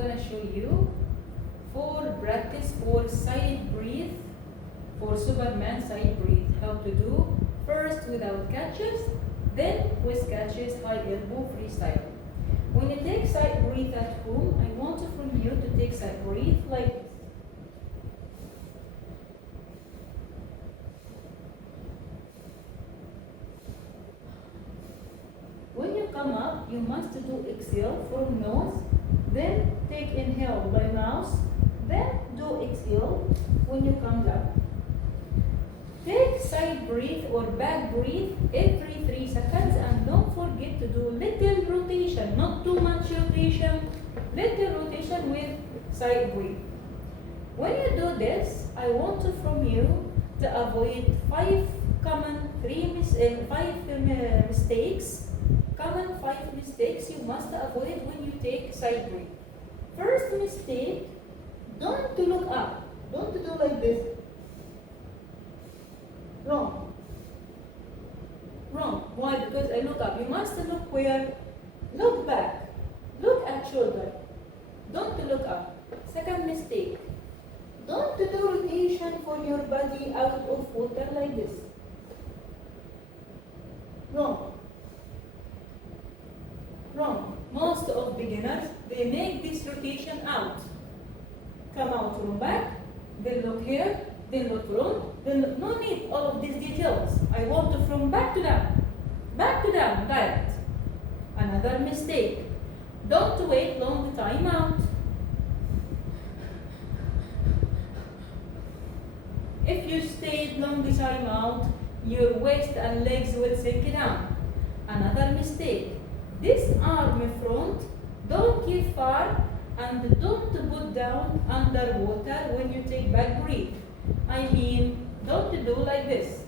gonna show you 4 practice for side breathe, for Superman side breathe. How to do first without catches, then with catches, high elbow, freestyle. When you take side breathe at home, I want from you to take side breathe like this. When you come up, you must do exhale from nose, then take inhale by mouth, then do exhale when you come down. Take side breathe or back breathe every 3 seconds, and don't forget to do little rotation, not too much rotation, little rotation with side breathe. When you do this, I want from you to avoid 5 mistakes. Common 5 mistakes you must avoid when you take side breathe. First mistake, don't look up. Don't do like this. Wrong. Wrong. Why? Because I look up. You must look where? Look back. Look at shoulder. Don't look up. Second mistake. Don't do rotation for your body out of water like this. Wrong. Wrong. Most of beginners, they make this rotation out. Come out from back, then look here, then look front, then look. No need all of these details. I want to from back to down, direct. Another mistake. Don't wait long time out. If you stayed long time out, your waist and legs will sink down. Another mistake. This arm front, don't keep far and don't put down underwater when you take back breath. I mean, don't do like this.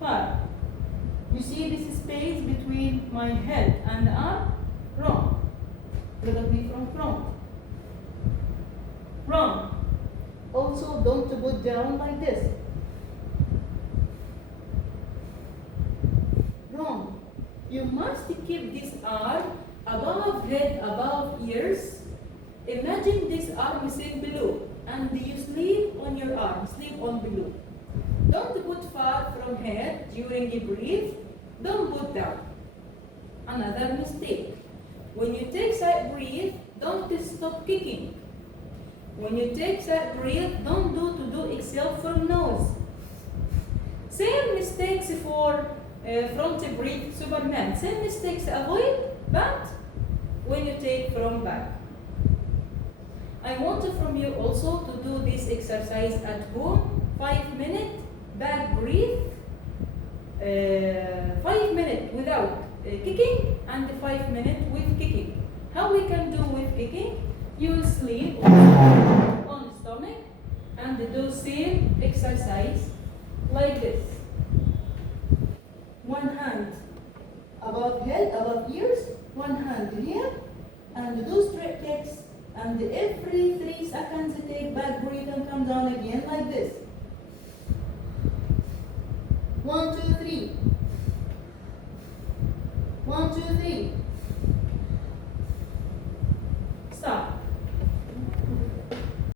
Far. You see this space between my head and arm? Wrong. Look at me from front. Wrong. Also, don't put down like this. Wrong. You must keep this arm above head, above ears. Imagine this arm sitting below, and you sleep on your arm, sleep on below. Don't put far from head during you breathe. Don't put down. Another mistake. When you take side breathe, don't stop kicking. When you take side breathe, don't do exhale from nose. Same mistakes for front breathe Superman. Same mistakes avoid, but when you take from back. I want from you also to do this exercise at home. 5 minutes back breathe, 5 minutes without kicking, and 5 minutes with kicking. How we can do with kicking? You will sleep on stomach and do same exercise like this. One hand above head, above ears, one hand here, and do straight kicks, and every 3 seconds take back breathe and come down again like this. 1, 2, 3. 1, 2, 3. Stop.